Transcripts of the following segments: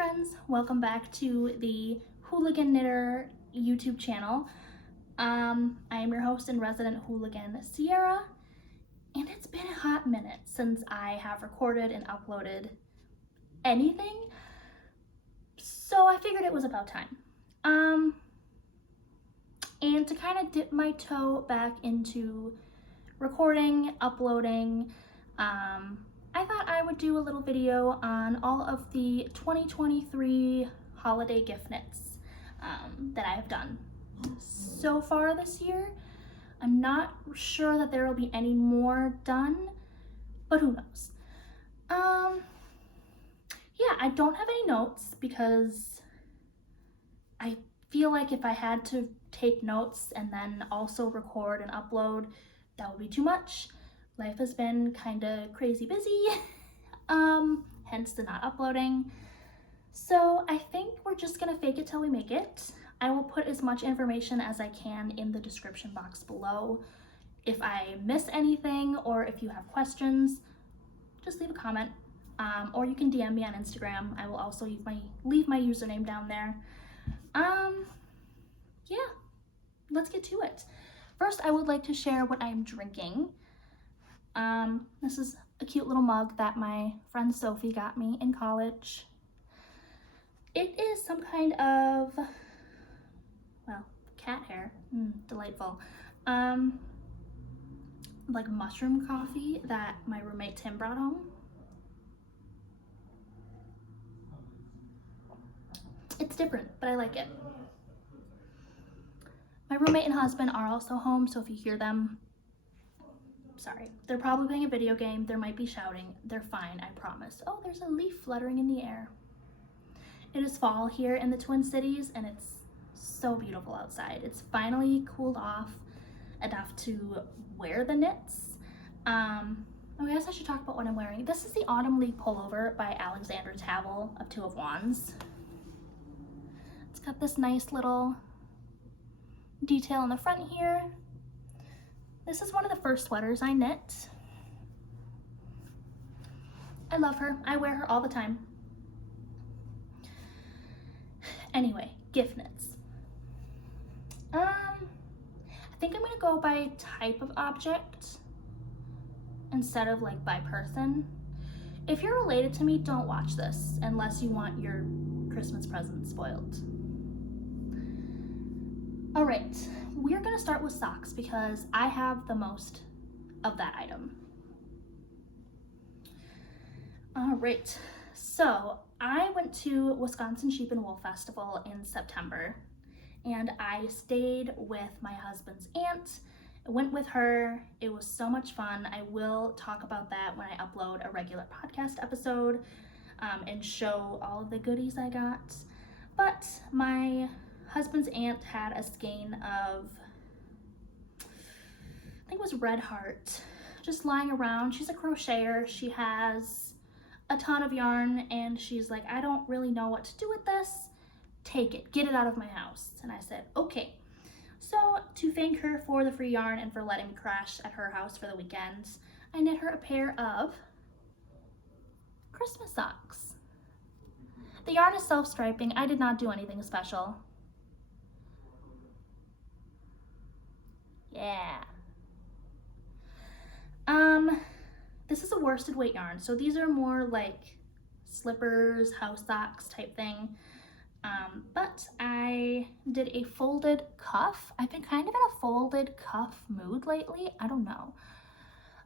friends, welcome back to the Hooligan Knitter YouTube channel. I am your host and resident hooligan, Sierra, and it's been a hot minute since I have recorded and uploaded anything, so I figured it was about time. And to kind of dip my toe back into recording, uploading, I thought I would do a little video on all of the 2023 holiday gift knits that I have done so far this year. I'm not sure that there will be any more done, but who knows. Yeah, I don't have any notes because I feel like if I had to take notes and then also record and upload, that would be too much. Life has been kind of crazy busy, hence the not uploading. So I think we're just gonna fake it till we make it. I will put as much information as I can in the description box below. If I miss anything or if you have questions, just leave a comment, or you can DM me on Instagram. I will also leave my username down there. Yeah, let's get to it. First, I would like to share what I'm drinking. This is a cute little mug that my friend Sophie got me in college. It is some kind of, well, cat hair, delightful. Like mushroom coffee that my roommate Tim brought home. It's different, but I like it. My roommate and husband are also home, so if you hear them, sorry. They're probably playing a video game. There might be shouting. They're fine, I promise. Oh, there's a leaf fluttering in the air. It is fall here in the Twin Cities, and it's so beautiful outside. It's finally cooled off enough to wear the knits. I guess I should talk about what I'm wearing. This is the Autumn League pullover by Alexander Tavel of Two of Wands. It's got this nice little detail in the front here. This is one of the first sweaters I knit. I love her. I wear her all the time. Anyway, gift knits. I think I'm gonna go by type of object instead of like by person. If you're related to me, don't watch this unless you want your Christmas present spoiled. All right, we're gonna start with socks because I have the most of that item. All right, so I went to Wisconsin Sheep and Wool Festival in September, and I stayed with my husband's aunt. I went with her. It was so much fun. I will talk about that when I upload a regular podcast episode and show all of the goodies I got. But my husband's aunt had a skein of, I think it was Red Heart, just lying around. She's a crocheter. She has a ton of yarn, and she's like, I don't really know what to do with this. Take it, get it out of my house. And I said, okay. So to thank her for the free yarn and for letting me crash at her house for the weekend, I knit her a pair of Christmas socks. The yarn is self-striping. I did not do anything special. Yeah. This is a worsted weight yarn, so these are more like slippers, house socks type thing. But I did a folded cuff. I've been kind of in a folded cuff mood lately. I don't know.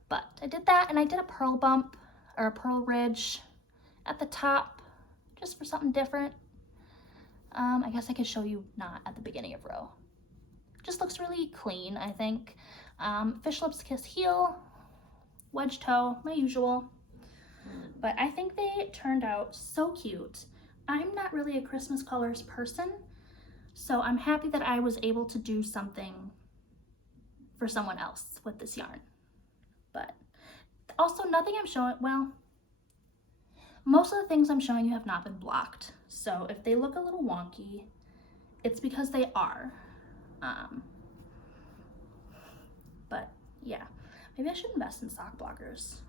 But I did that, and I did a pearl bump or a pearl ridge at the top just for something different. I guess I could show you not at the beginning of row. Just looks really clean, I think. Fish lips kiss heel, wedge toe, my usual. But I think they turned out so cute. I'm not really a Christmas colors person, so I'm happy that I was able to do something for someone else with this yarn. But also nothing I'm showing, well, most of the things I'm showing you have not been blocked. So if they look a little wonky, it's because they are. But yeah, maybe I should invest in sock blockers.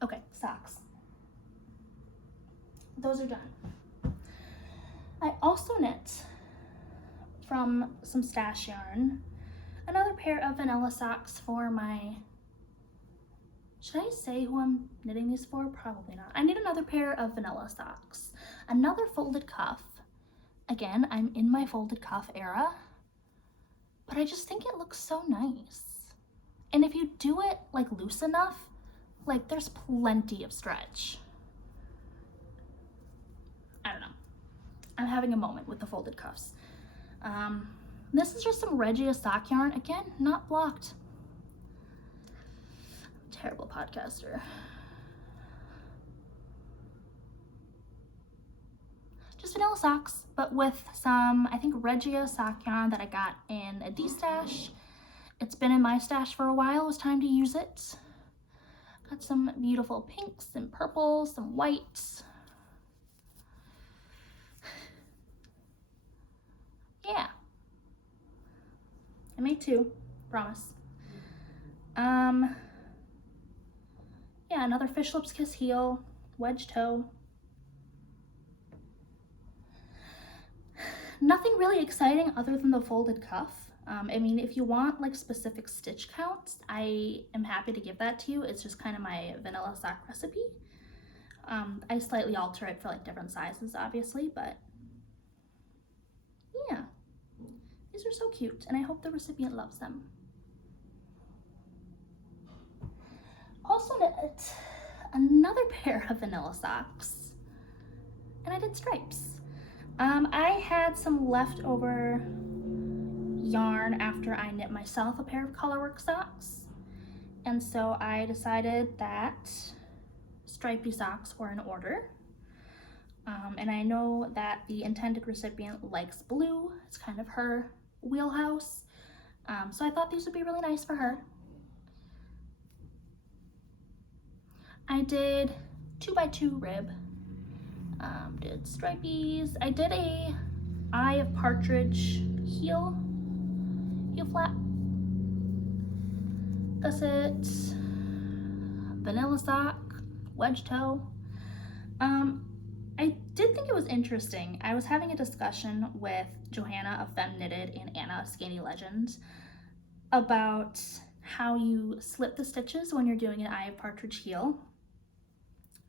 Okay, socks. those are done. I also knit from some stash yarn another pair of vanilla socks for my, should I say who I'm knitting these for? Probably not. I need another pair of vanilla socks, another folded cuff. Again, I'm in my folded cuff era, but I just think it looks so nice. And if you do it like loose enough, like there's plenty of stretch. I don't know. I'm having a moment with the folded cuffs. This is just some Regia sock yarn. Again, not blocked. Terrible podcaster. Just vanilla socks, but with some, I think, Regia sock yarn that I got in a D-stash. It's been in my stash for a while. It was time to use it. Got some beautiful pinks and purples, some whites. Yeah. I made two, promise. Yeah, another Fish Lips Kiss heel, wedge toe. Nothing really exciting other than the folded cuff. I mean, if you want like specific stitch counts, I am happy to give that to you. It's just kind of my vanilla sock recipe. I slightly alter it for like different sizes, obviously, but yeah, these are so cute, and I hope the recipient loves them. Also knit another pair of vanilla socks, and I did stripes. I had some leftover yarn after I knit myself a pair of colorwork socks, and so I decided that stripy socks were in order. And I know that the intended recipient likes blue. It's kind of her wheelhouse. So I thought these would be really nice for her. I did 2x2 rib. Did stripies. I did a Eye of Partridge heel flap, gusset, vanilla sock, wedge toe. I did think it was interesting. I was having a discussion with Johanna of Femme Knitted and Anna of Skinny Legends about how you slip the stitches when you're doing an Eye of Partridge heel.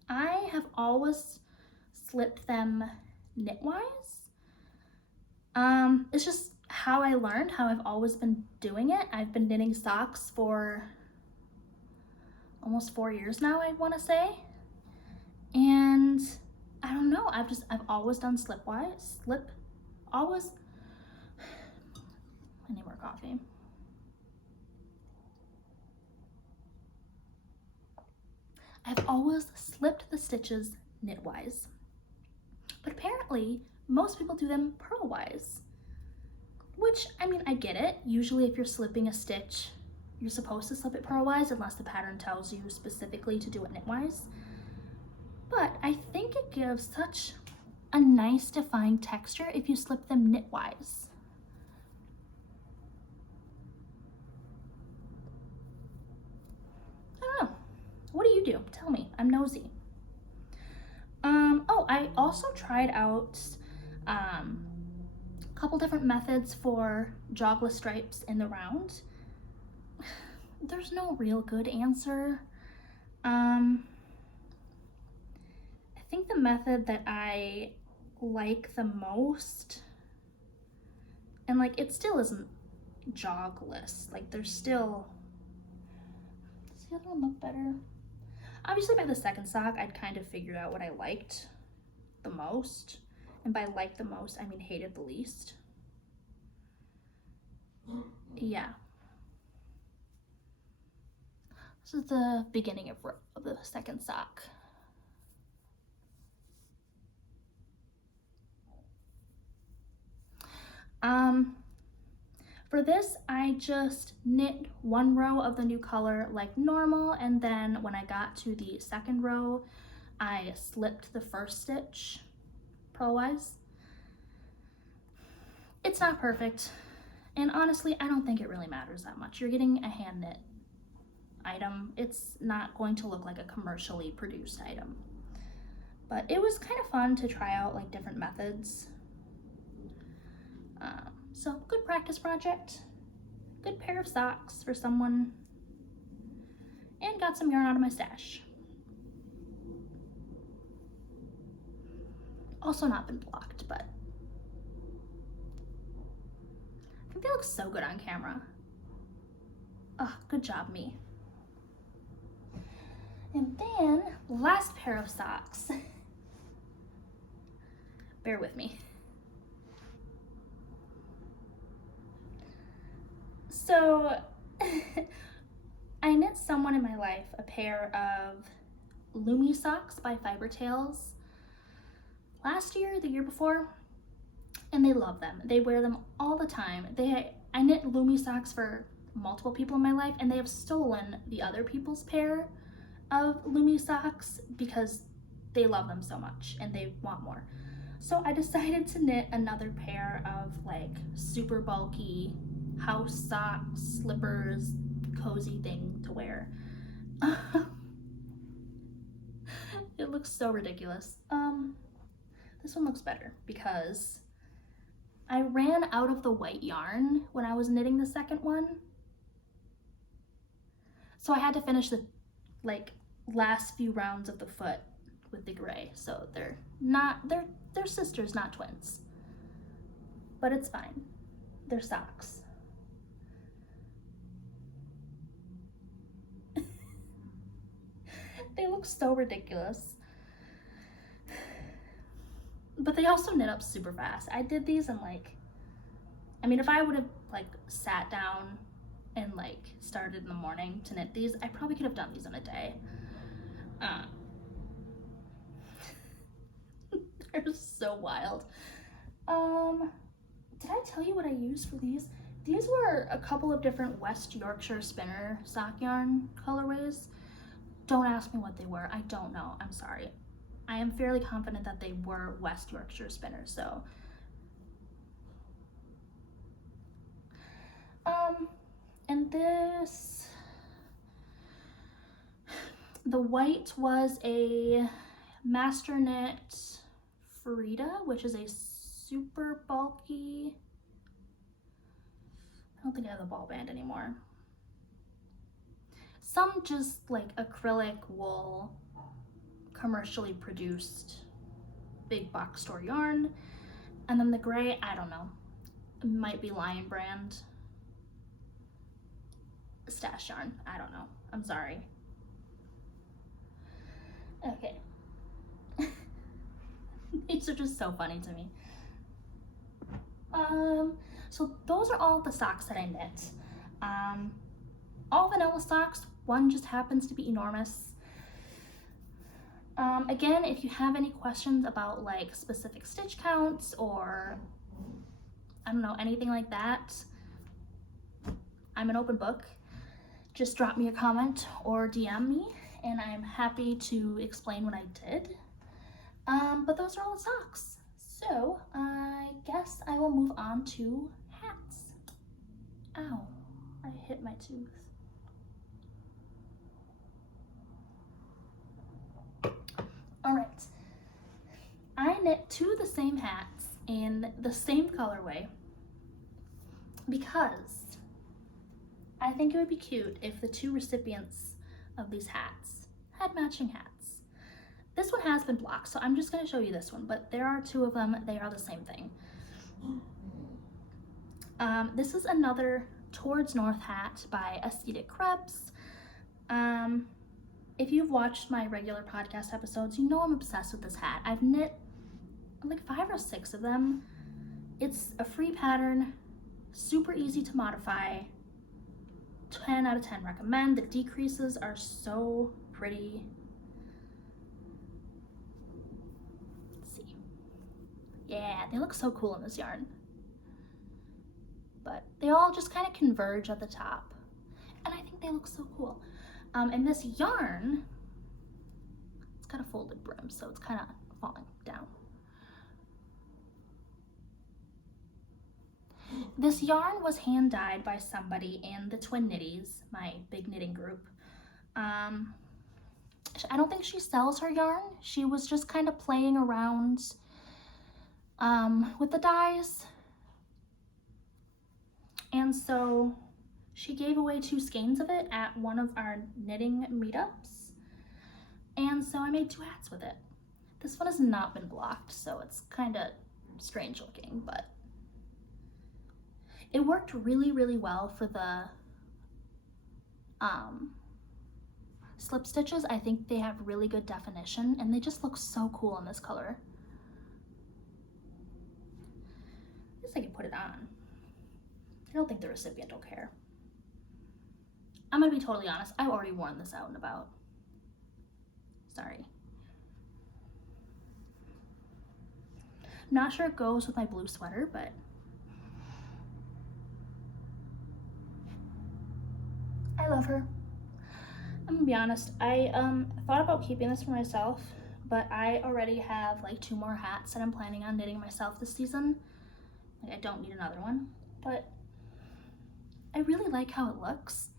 I have always slipped them knitwise. It's just how I learned, how I've always been doing it. I've been knitting socks for almost 4 years now, I want to say. And I don't know, I've always done slipwise. Always. I need more coffee. I've always slipped the stitches knitwise. But apparently, most people do them purlwise. Which, I mean, I get it. Usually if you're slipping a stitch, you're supposed to slip it purlwise unless the pattern tells you specifically to do it knitwise. But I think it gives such a nice defined texture if you slip them knitwise. I don't know. What do you do? Tell me. I'm nosy. Oh, I also tried out a couple different methods for jogless stripes in the round. There's no real good answer. I think the method that I like the most, and like it still isn't jogless, like there's still, does the other one look better? Obviously by the second sock I'd kind of figured out what I liked the most, and by liked the most I mean hated the least. Yeah, this is the beginning of the second sock. For this, I just knit one row of the new color like normal, and then when I got to the second row, I slipped the first stitch purlwise. It's not perfect, and honestly, I don't think it really matters that much. You're getting a hand knit item. It's not going to look like a commercially produced item. But it was kind of fun to try out like different methods. So good practice project, good pair of socks for someone, and got some yarn out of my stash. Also not been blocked, but I think they look so good on camera. Oh, good job, me. And then last pair of socks. Bear with me. So I knit someone in my life a pair of Lumi socks by Fiber Tales last year, the year before, and they love them. They wear them all the time. I knit Lumi socks for multiple people in my life, and they have stolen the other people's pair of Lumi socks because they love them so much and they want more. So I decided to knit another pair of like super bulky house socks, slippers, cozy thing to wear. It looks so ridiculous. This one looks better because I ran out of the white yarn when I was knitting the second one. So I had to finish the like last few rounds of the foot with the gray. So they're sisters, not twins. But it's fine. They're socks. They look so ridiculous. But they also knit up super fast. I did these in like, I mean, if I would have like sat down and like started in the morning to knit these, I probably could have done these in a day. They're so wild. Did I tell you what I used for these? These were a couple of different West Yorkshire spinner sock yarn colorways. Don't ask me what they were. I don't know. I'm sorry. I am fairly confident that they were West Yorkshire spinners, so. And this, the white was a master knit Frida, which is a super bulky, I don't think I have the ball band anymore. Some just like acrylic wool, commercially produced big box store yarn. And then the gray, I don't know, it might be Lion Brand stash yarn. I don't know. I'm sorry. Okay. These are just so funny to me. So those are all the socks that I knit. All vanilla socks. One just happens to be enormous. Again, if you have any questions about like specific stitch counts or I don't know, anything like that, I'm an open book. Just drop me a comment or DM me and I'm happy to explain what I did. But those are all the socks. So I guess I will move on to hats. Ow, I hit my tooth. All right, I knit two of the same hats in the same colorway because I think it would be cute if the two recipients of these hats had matching hats. This one has been blocked, so I'm just going to show you this one, but there are two of them. They are the same thing. This is another Towards North hat by Asita Krebs. If you've watched my regular podcast episodes, you know I'm obsessed with this hat. I've knit like 5 or 6 of them. It's a free pattern, super easy to modify. 10 out of 10 recommend. The decreases are so pretty. Let's see. Yeah, they look so cool in this yarn. But they all just kind of converge at the top. And I think they look so cool. And this yarn, it's got a folded brim, so it's kind of falling down. This yarn was hand dyed by somebody in the Twin Knitties, my big knitting group. I don't think she sells her yarn. She was just kind of playing around with the dyes. And so she gave away 2 skeins of it at one of our knitting meetups. And so I made 2 hats with it. This one has not been blocked, so it's kind of strange looking, but it worked really, really well for the slip stitches. I think they have really good definition and they just look so cool in this color. I guess I can put it on. I don't think the recipient will care. I'm gonna be totally honest, I've already worn this out and about. Sorry. Not sure it goes with my blue sweater, but I love her. I'm gonna be honest, I thought about keeping this for myself, but I already have like 2 more hats that I'm planning on knitting myself this season. Like, I don't need another one, but I really like how it looks.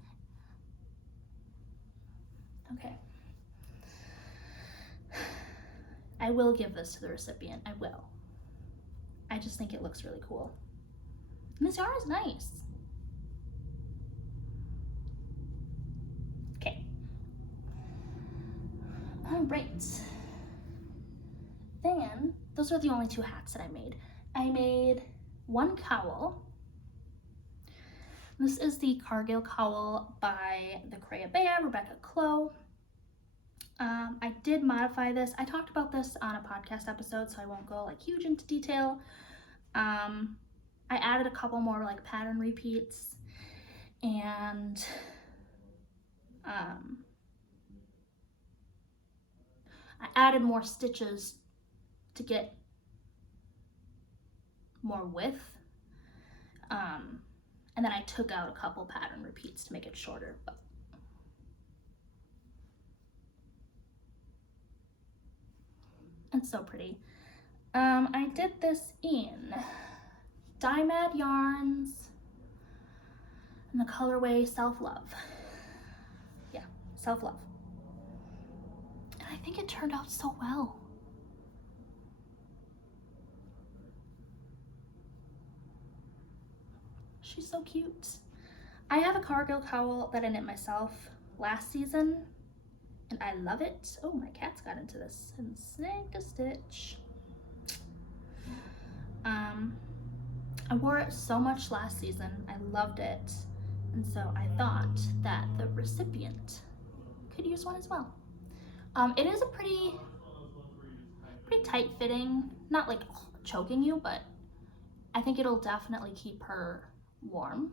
Okay. I will give this to the recipient, I will. I just think it looks really cool. And this yarn is nice. Okay. All right. Then, those are the only 2 hats that I made. I made 1 cowl. This is the Cargill cowl by the Crea Bear, Rebecca Clow. I did modify this. I talked about this on a podcast episode, so I won't go like huge into detail. I added a couple more like pattern repeats, and I added more stitches to get more width. And then I took out a couple pattern repeats to make it shorter. But it's so pretty. I did this in Dye Mad Yarns and the colorway Self Love. Yeah, Self Love. And I think it turned out so well. She's so cute. I have a Cargill cowl that I knit myself last season, and I love it. Oh, my cat's got into this and snagged a stitch. I wore it so much last season. I loved it. And so I thought that the recipient could use one as well. It is a pretty tight fitting, not like choking you, but I think it'll definitely keep her warm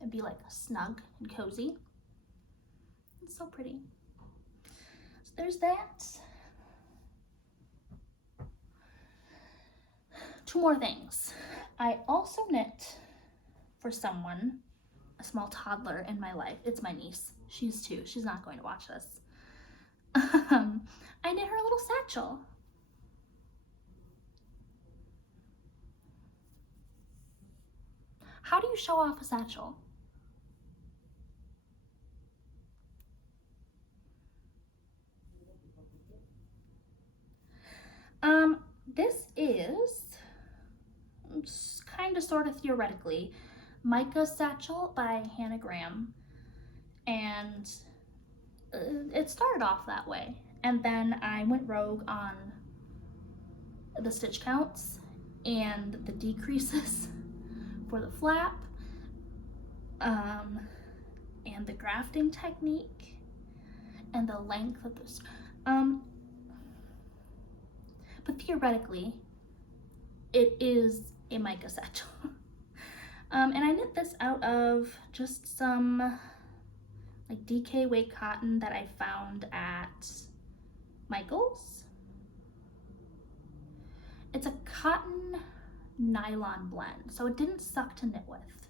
and be like snug and cozy. It's so pretty. So there's that. 2 more things. I also knit for someone, a small toddler in my life. It's my niece. She's 2. She's not going to watch this. I knit her a little satchel. How do you show off a satchel? This is kind of sort of theoretically Micah Satchel by Hannah Graham, and it started off that way, and then I went rogue on the stitch counts and the decreases for the flap, and the grafting technique and the length of this. But theoretically, it is a Micah satchel. And I knit this out of just some like DK weight cotton that I found at Michael's. It's a cotton nylon blend, so it didn't suck to knit with.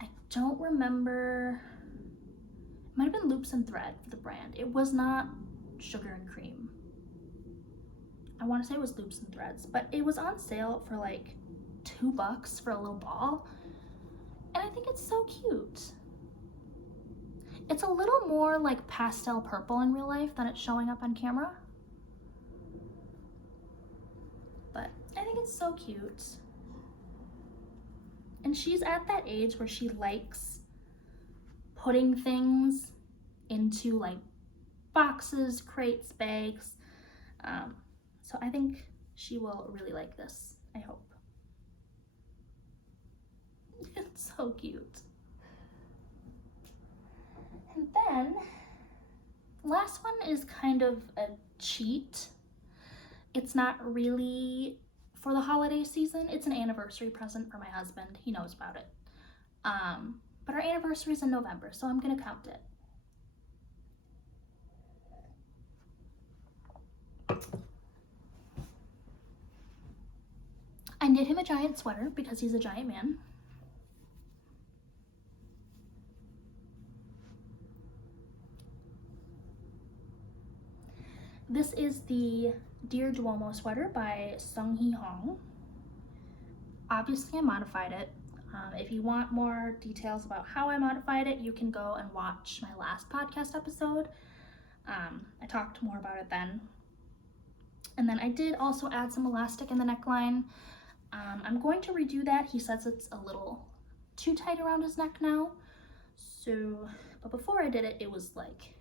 I don't remember, it might have been Loops and Thread for the brand. It was not Sugar and Cream. I want to say it was Loops and Threads, but it was on sale for like $2 for a little ball, and I think it's so cute. It's a little more like pastel purple in real life than it's showing up on camera. But I think it's so cute. And she's at that age where she likes putting things into like boxes, crates, bags. So I think she will really like this, I hope. It's so cute. And then, last one is kind of a cheat. It's not really for the holiday season. It's an anniversary present for my husband. He knows about it. But our anniversary is in November, so I'm gonna count it. I knit him a giant sweater because he's a giant man. This is the Dear Duomo sweater by Seunghee. Obviously I modified it. If you want more details about how I modified it, you can go and watch my last podcast episode. I talked more about it then. And then I did also add some elastic in the neckline. I'm going to redo that. He says it's a little too tight around his neck now. So, but before I did it, it was like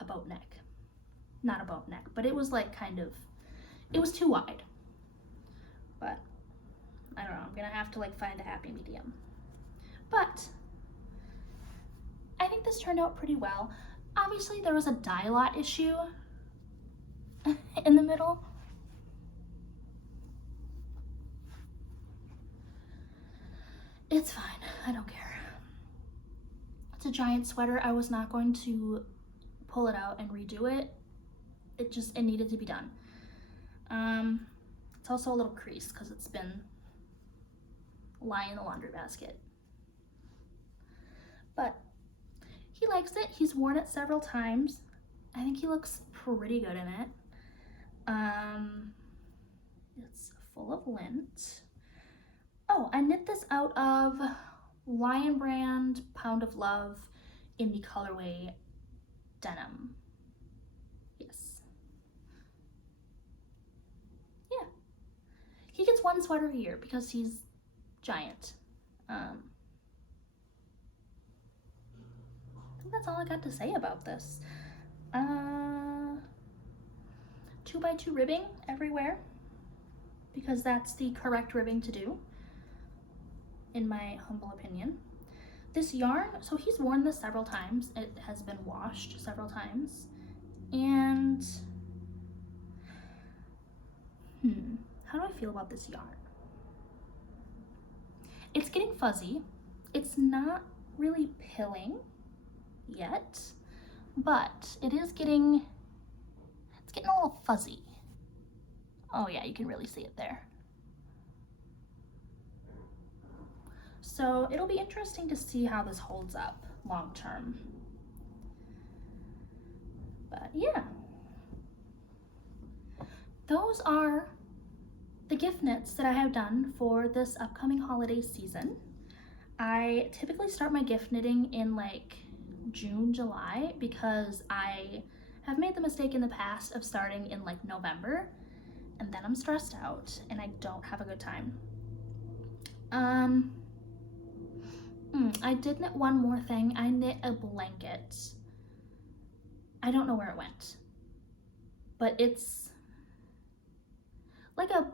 a boat neck. Not a boat neck, but it was like kind of, it was too wide. But I don't know, I'm gonna have to like find a happy medium. But I think this turned out pretty well. Obviously there was a dye lot issue in the middle. It's fine, I don't care. It's a giant sweater. I was not going to pull it out and redo it. It needed to be done. It's also a little creased because it's been lying in the laundry basket. But he likes it. He's worn it several times. I think he looks pretty good in it. It's full of lint. Oh, I knit this out of Lion Brand Pound of Love in the colorway Denim. Yes. Yeah. He gets one sweater a year because he's giant. I think that's all I got to say about this. 2x2 ribbing everywhere because that's the correct ribbing to do, in my humble opinion. This yarn, so he's worn this several times. It has been washed several times. And how do I feel about this yarn? It's getting fuzzy. It's not really pilling yet, but it is getting, it's getting a little fuzzy. Oh yeah, you can really see it there. So it'll be interesting to see how this holds up long term. But yeah, those are the gift knits that I have done for this upcoming holiday season. I typically start my gift knitting in like June, July, because I have made the mistake in the past of starting in like November, and then I'm stressed out and I don't have a good time. I did knit one more thing. I knit a blanket. I don't know where it went, but it's like a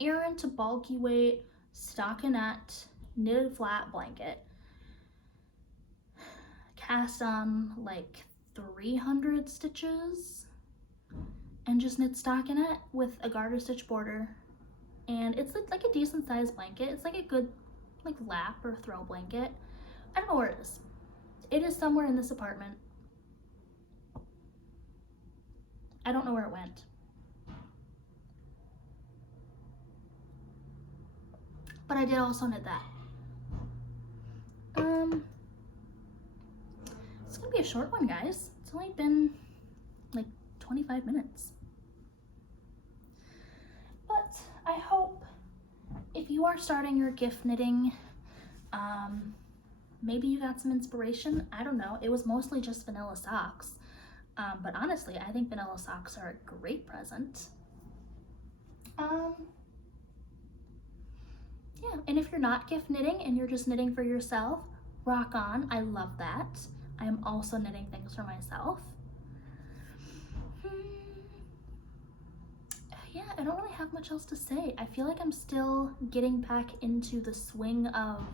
Aran to bulky weight stockinette knitted flat blanket, cast on like 300 stitches, and just knit stockinette with a garter stitch border. And it's like a decent sized blanket. It's like a good like lap or throw blanket. I don't know where it is. It is somewhere in this apartment. I don't know where it went. But I did also knit that. It's gonna be a short one, guys. It's only been like 25 minutes. But I hope if you are starting your gift knitting, maybe you got some inspiration. I don't know. It was mostly just vanilla socks. But honestly, I think vanilla socks are a great present. Yeah, and if you're not gift knitting and you're just knitting for yourself, rock on. I love that. I am also knitting things for myself. Yeah, I don't really have much else to say. I feel like I'm still getting back into the swing of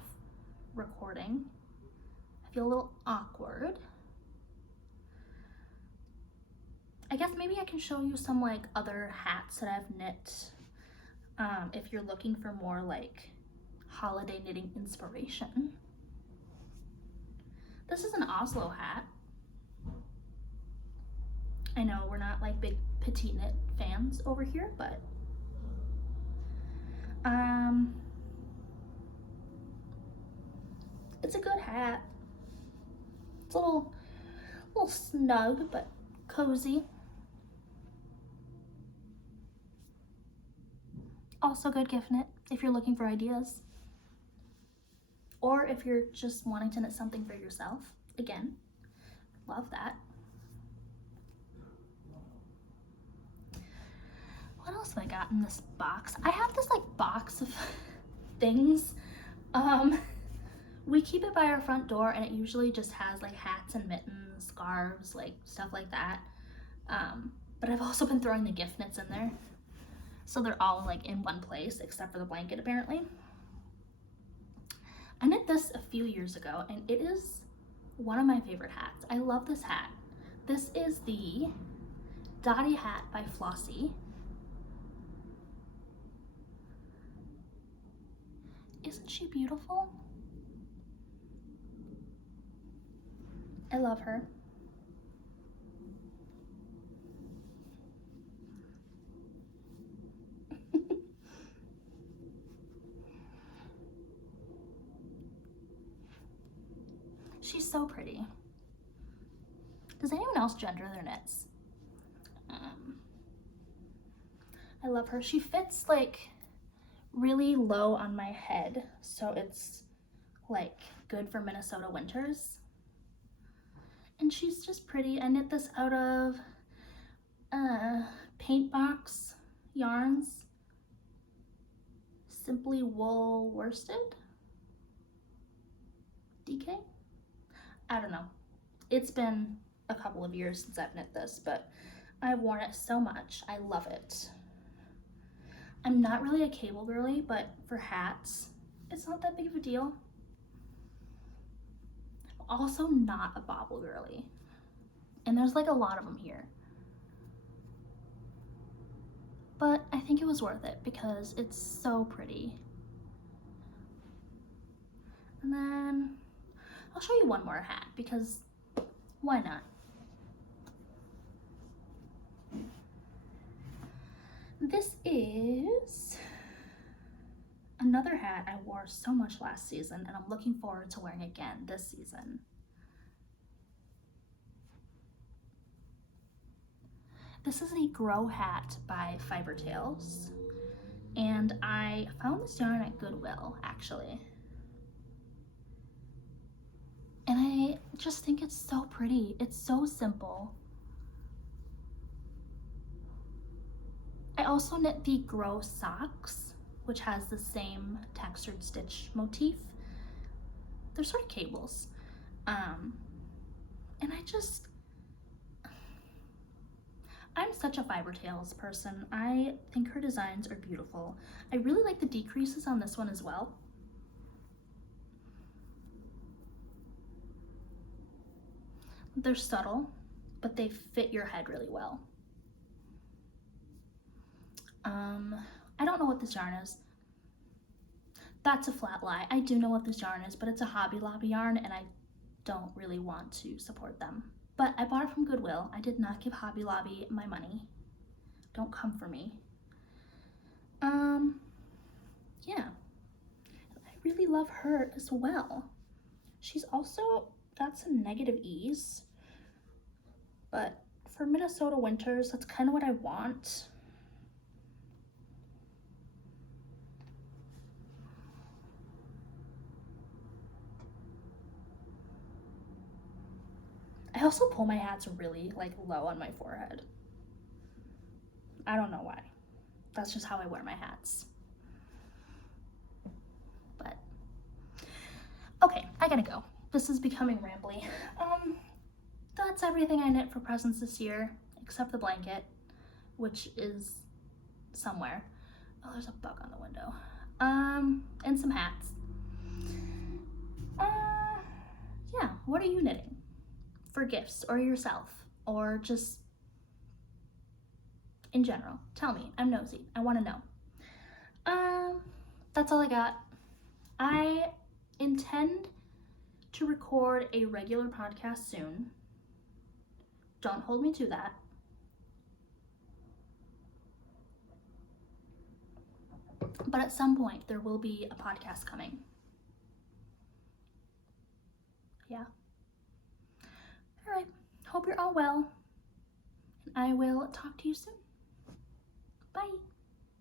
recording. I feel a little awkward. I guess maybe I can show you some like other hats that I've knit if you're looking for more like holiday knitting inspiration. This is an Oslo hat. I know we're not like big Petite knit fans over here, but it's a good hat. It's a little snug, but cozy. Also good gift knit if you're looking for ideas. Or if you're just wanting to knit something for yourself. Again, love that. What else have I got in this box? I have this like box of things. We keep it by our front door and it usually just has like hats and mittens, scarves, like stuff like that. But I've also been throwing the gift knits in there. So they're all like in one place except for the blanket apparently. I knit this a few years ago and it is one of my favorite hats. I love this hat. This is the Dotty Hat by Flossi. Isn't she beautiful? I love her. She's so pretty. Does anyone else gender their knits? I love her. She fits like really low on my head, so it's like good for Minnesota winters. And she's just pretty. I knit this out of paint box yarns, Simply Wool Worsted DK. I don't know. It's been a couple of years since I've knit this, but I've worn it so much. I love it. I'm not really a cable girly, but for hats, it's not that big of a deal. I'm also not a bobble girly. And there's like a lot of them here. But I think it was worth it because it's so pretty. And then I'll show you one more hat because why not? This is another hat I wore so much last season and I'm looking forward to wearing again this season. This is the Gro Hat by Fiber Tales, and I found this yarn at Goodwill actually. And I just think it's so pretty. It's so simple. I also knit the Gro Socks, which has the same textured stitch motif. They're sort of cables. And I'm such a Fiber Tales person. I think her designs are beautiful. I really like the decreases on this one as well. They're subtle, but they fit your head really well. I don't know what this yarn is. That's a flat lie. I do know what this yarn is, but it's a Hobby Lobby yarn and I don't really want to support them. But I bought it from Goodwill. I did not give Hobby Lobby my money. Don't come for me. Yeah. I really love her as well. She's also got some negative ease, but for Minnesota winters, that's kind of what I want. also pull my hats really like low on my forehead. I don't know why. That's just how I wear my hats. But okay, I gotta go. This is becoming rambly. That's everything I knit for presents this year, except the blanket, which is somewhere. Oh, there's a bug on the window. And some hats. Yeah, what are you knitting for gifts or yourself or just in general? Tell me, I'm nosy, I want to know. That's all I got. I intend to record a regular podcast soon. Don't hold me to that. But at some point, there will be a podcast coming. Yeah. All right. Hope you're all well. I will talk to you soon.